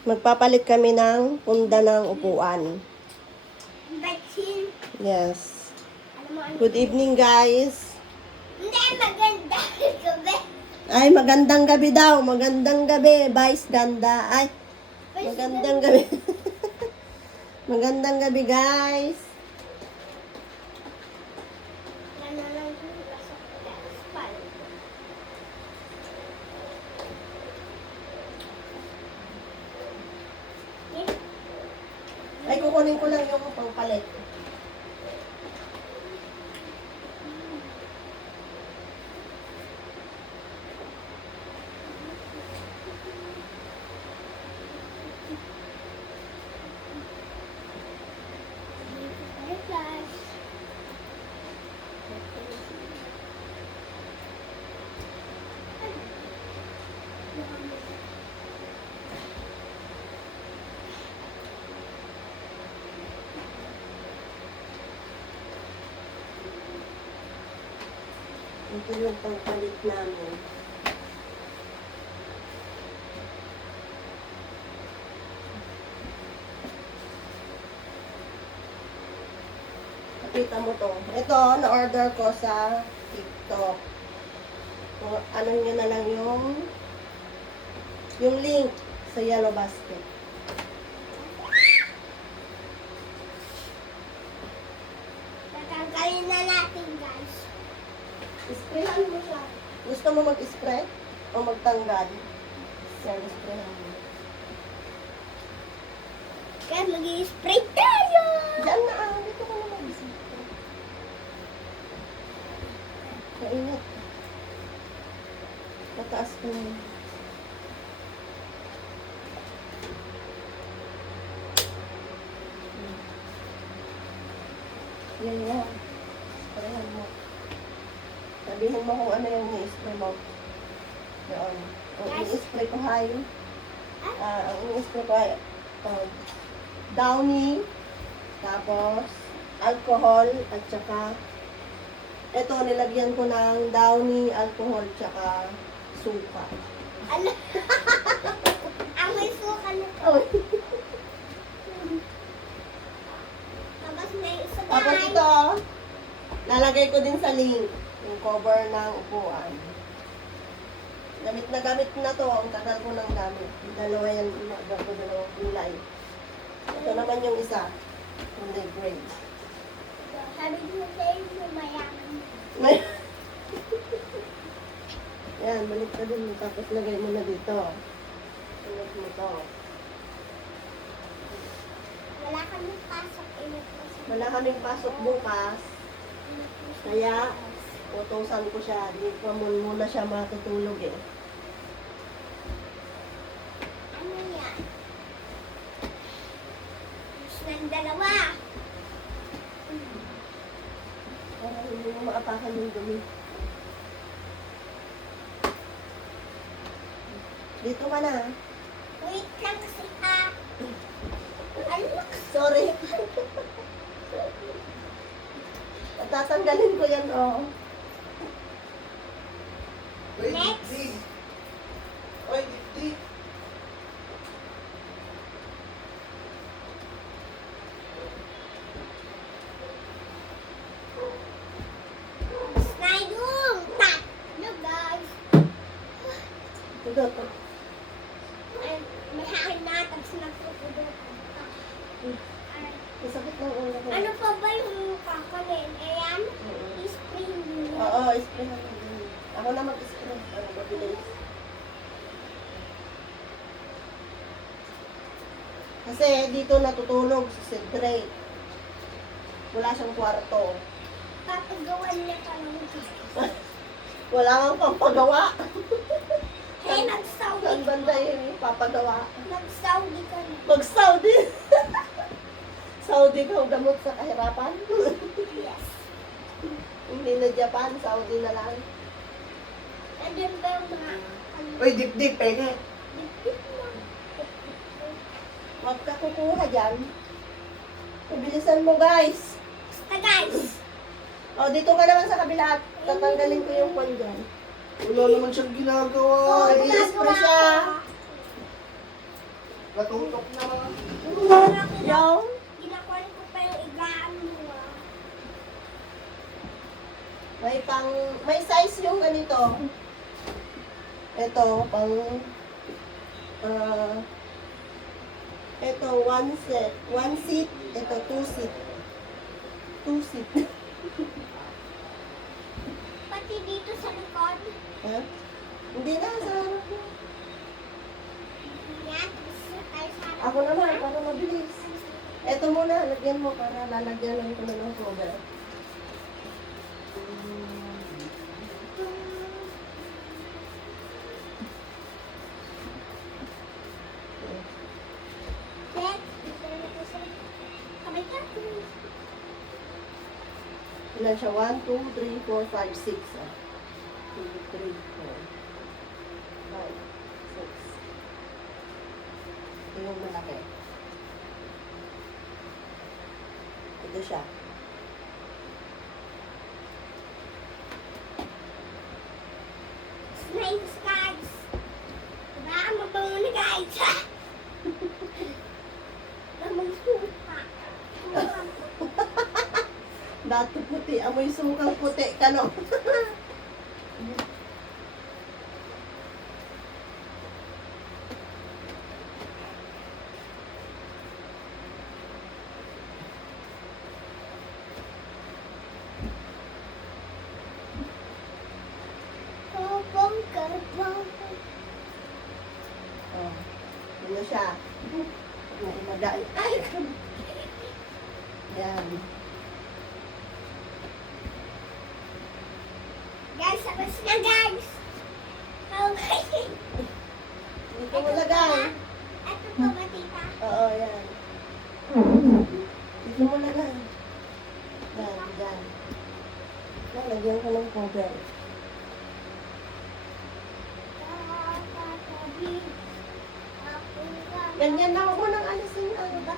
Magpapalit kami ng punda ng upuan. Batsin. Yes. Alam mo ano? Good evening, guys. Hindi, maganda. Gabi. Ay, magandang gabi daw. Magandang gabi, Vice Ganda. Ay, magandang gabi. Magandang gabi, guys. Ano lang yung pasok sa spal. Ay, kukunin ko lang yung pangpalit. Ito yung pangpalit namin. Nakita mo to. Ito, na-order ko sa TikTok. Kung ano nyo na lang yung link sa Yellow Basket. Tatanggalin na natin, guys. Isprayan mo siya. Gusto mo mag-spray o magtanggal? Yan, isprayan mo. Kaya mag-i-spray tayo! Diyan na, dito ko na mag-spray. Maingat. Pataas ko na. Yan yan. Sprayan mo. Sabihin mo kung ano yung i-spray mo. Yan. Ang i-spray ko ay, ang i-spray ko ay, Downy, tapos alcohol, at saka ito, nilagyan ko ng Downy, alcohol, tsaka suka. Ano? Ang may suka na to. Oh. Tapos may isa, Tapos guys. ito, lalagay ko din sa link, yung cover ng upuan. Gamit na gamit na to, ang tagal ko ng gamit. Dalawa yan, dalawang kulay. Ito naman yung isa, kulay gray. Sabi ko sa'yo, mayaman. May... Yan, balik ka din. Tapos lagay mo na dito. Tulog mo to. Wala kami pasok. Wala kaming pasok bukas. Kaya, utosan ko siya. Di pa muna siya matutulog eh. Ano yan? Gusto ng dalawa. Para hindi mo maapakan yung dumi. Dito ka na. Wait lang kasi Ano? Sorry. Tatanggalin ko yan, oh. Next. Oy, dip. Snaidum! Tap! Look, guys. Ito, ito. Ay, may hangin na. Tapos nagpupudot. Masakit ng ulo ko. Ano pa ba yung kakanin? Ayan. I-spring nyo. Oo, spray na lang. Ako na mag-spray. Ano ba bilis? Kasi dito natutulog si Cedric. Wala siyang kwarto. Papagawan niya ka lang. Wala kang pampagawa. Hey, nag-Saudi Saan banda yun papagawa? Nag-Saudi ka na. Mag-Saudi. Saudi ka gamot sa kahirapan. Yes. Hindi na Japan, Saudi na lang. Andun ba yung mga... Uy, dip-dip, pwede. Dip-dip mo. Huwag ka kukuha dyan. Pabilisan mo, guys. Basta, guys. O, dito ka naman sa kabila at tatanggalin ko yung kwan dyan. Wala naman siyang ginagawa. Oh, Ay, ginagawa i-spray siya. ko. Natutok na mga. Yung, Ginakuha ko pa yung igaan mo. may size yung ganito. Ito, pang, ito, one seat, ito, two seat. Two seat. Pati dito sa likod. Ha? Hindi na, sa harap mo. Yan. Gusto tayo sa Ako naman, para mabilis. Ito muna, lagyan mo para lalagyan ko na ng cover. Dad, gusto na ko sa kamay ka. Ilan siya? 1, 2, 3, 4, 5, 6. 2, 3, 4, 5, 6. Ito yung malaki. Ito siya. Nice, guys. Diba? Mabango na, guys. Lamang supa. Dato puti, amoy sukang puti, kano? Kabang, kabang. Oh, ano siya? Ilagay. Ay! Yan. Guys, tapos na, guys. Okay. Dito mo lagay. Ito pa ba, tita? Oo, yan. Dito mo lagay. Yan, yan. Lagyan ko ng cover. Ganyan na ako nang alisin ang ba?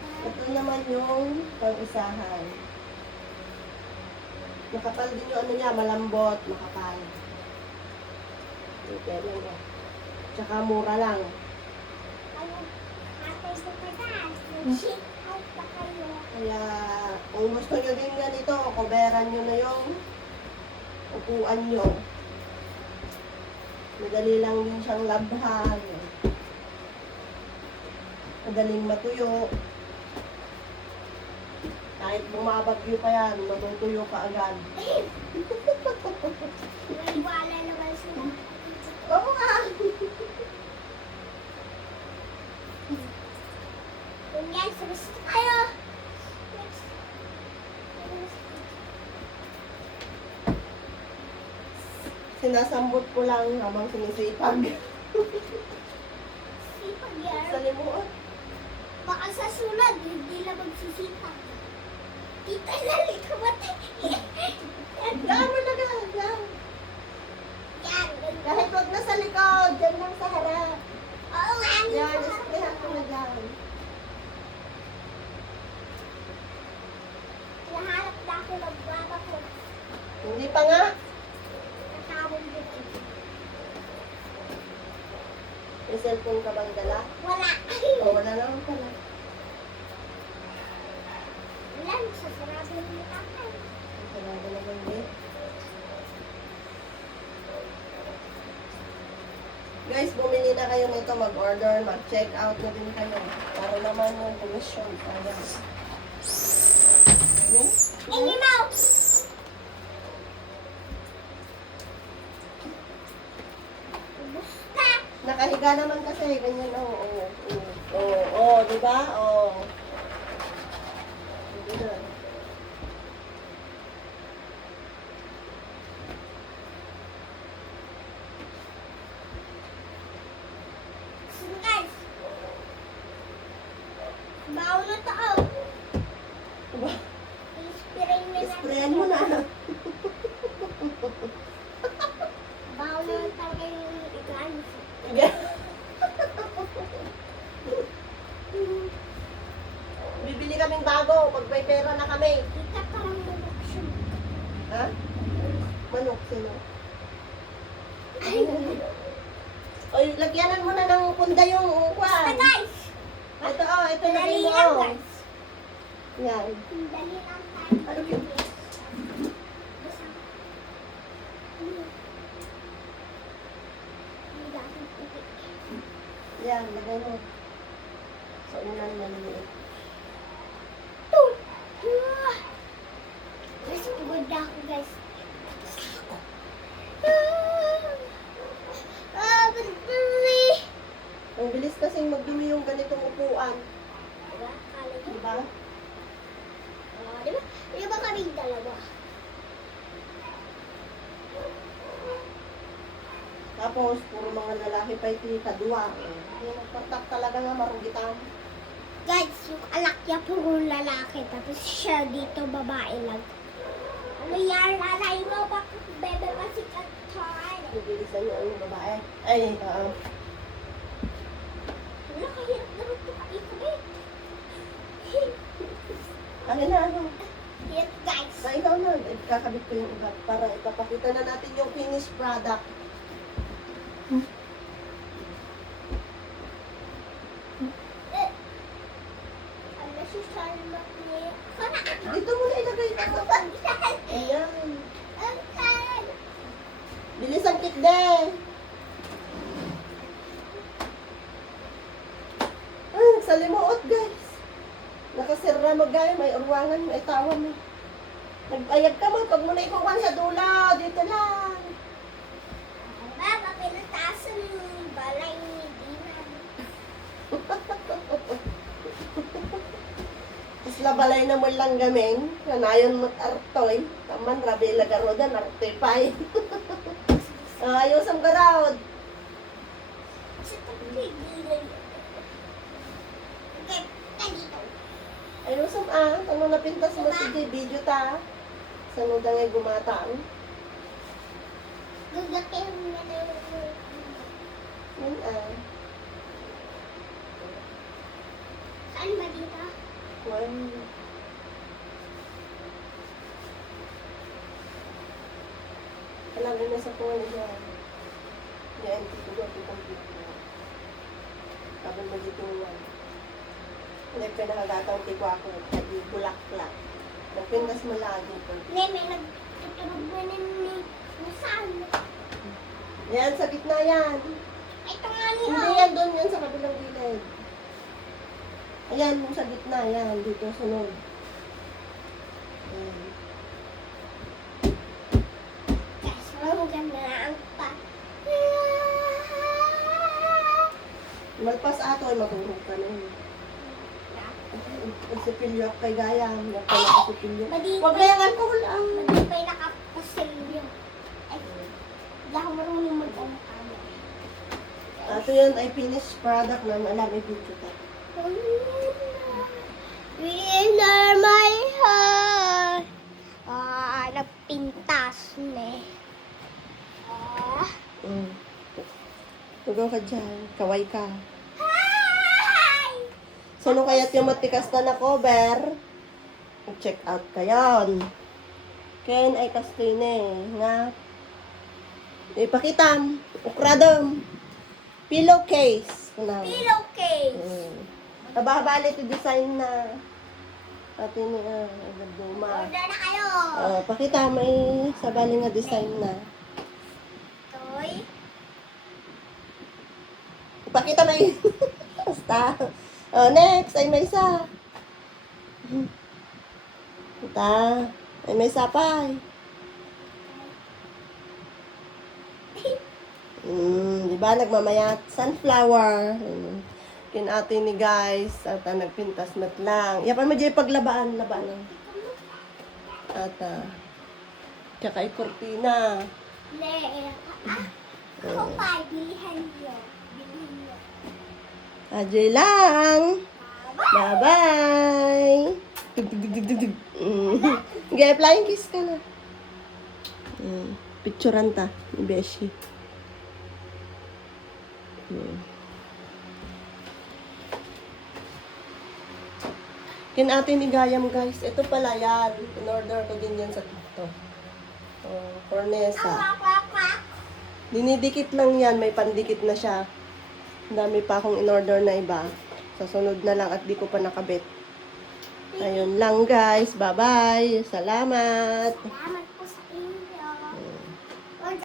Ito naman yung pang-isahan. Makapal din yung ano niya, malambot, makapal. Okay, yan o. Tsaka mura lang. Kaya, kung gusto nyo din ganito, coveran nyo na yung upuan nyo. Madali lang din siyang labhan. Madaling matuyo. Kahit bumabagyo pa yan, matutuyo ka agad. Wala naman sila. Oo nga! Kung yan, sabas tayo. Sinasambot ko lang habang sinisipag. Sipag yan. Sa limuot. Baka sa sunod, hindi na magsisipag. Tita, lalik ka ba? Gaan mo na gaan. Yan. Kahit wag na sa likod, dyan lang sa harap. Oo nga. Yan, isprayan ko na dyan. Nahanap na ako ng baba ko. Hindi pa nga. Natawag dito. May cellphone ka bang dala? Wala. O, wala naman pala. Wala, sasarado ng tatay. Wala na naman din. Guys, bumili na kayo nito, mag-order, mag-check out na din kayo. Para naman yung commission. Ayan. Yes? In your mouth! Basta! Nakahiga naman kasi, ganyan, oo, di ba? Oo. Hindi na. So guys, baon na to. Diba? I-spray na natin. Sprayan mo na. Baon na talaga yung ikaan. Bibili kaming bago pag may pera na kami. Kita parang lumaksyon. Ha? Manok sila. O Oy, lagyanan mo na ng punda yung Basta ukwan. guys. Ito, ito na Dali mo. lang guys. Yan. Dali lang tayo. Ano yun? Basta. Hindi dapat puti. Yan, lagay mo. Sa unan maliliit. Guys, pagod na ako guys. Badali. Ang bilis kasing magdumi yung ganitong upuan. Diba? Kala niyo? Diba? Diba? Diba kaming dalawa? Tapos, puro mga lalaki pa iti kadwa. Yung magpatak talaga nga marugitan. Guys, yung anak niya puro lalaki. Tapos siya dito babae lang. Ano yan? Lalay mo? Bakit bebe pa si Katay? Bilisan niya ang babae. Ay, Wala, kahirap naman ito kaikabit. ano na, ano? Hirap guys. Sa ikaw na, kakabit ko yung iba para ipapakita na natin yung finished product. Ano si Salma niya? Sana Dito mo na ilagay ito. ako pagdal. Ayan. Ang sad. Bilis ang kitde. Ay, nagsalimuot guys. Nakasira magaya, may urwangan, may tawan mo. Nag-ayag ka mo, pag mo na ikukuhan sa dula, dito lang. Baba, pinatasan yung balay ni Dina. Tapos labalay na mo lang gamin, kanayon mo artoy, taman rabi lagarodan, artoy pay. Ayos ang garod. Sa tabi, Dina. Okay, dito. Ayos ang ano napintas mo sige, video ta. Sa nudang ay gumatang. Gagatin mo na yung Yan Saan ba dito? Wow. Alam mo na sa phone yan. Yan, titugo at computer. Kapag mo dito yan. Hindi pinakagatang tiko ako. Kasi bulak-bulak. Napindas mo lagi ko. Hindi, may nagtuturog mo na ni Saan. Yan, sa gitna yan. Ito nga ni Hindi yan doon yan sa kabilang gilid. Ayan, yung sa gitna, yan. Dito, sunod. Ayan. Guys, ang ganda na ang pa. Malpas ato ay matulog ka nun. Sipilyo ako kay Gaya. Huwag ka na sipilyo. Huwag na yung alcohol ah. Hindi pa yung nakapasilyo. Ay, hindi ako marunong mag-ano. Ito yan ay finished product ng alam ay video ka. Winner my heart. Nagpintas na eh. Tugaw ka dyan. Kaway ka. Hi! Sino kaya't yung matikas na cover? Check out ka yan. Ken ay kastine. Nga. Ipakitam. Ukradom. Pillowcase. Pillowcase. Abahaba ito design na atin ni Agduma. Order na kayo. Pakita may sabali nga design na. Toy. Pakita may basta. Next ay may isa. Ita, ay may isa pa. Di ba nagmamayat sunflower. Kinati ni guys at nagpintas mat lang. Yapan mo dyan paglabaan labanan. At tsaka ay kurtina. Le. Ako pa, bilihan niyo. Bilihan niyo. Ajay lang. Bye-bye. Dug. Okay, flying kiss ka na. Picturean ta ni Beshi. Kinati ni Gayam guys. Ito pala yan. In-order ko din yan sa TikTok. Cornesa. Kwak, kwak, kwak. Dinidikit lang yan. May pandikit na siya. Ang dami pa akong in-order na iba. Sa sunod na lang at di ko pa nakabit. Ayun lang guys. Bye-bye. Salamat. Salamat po sa inyo.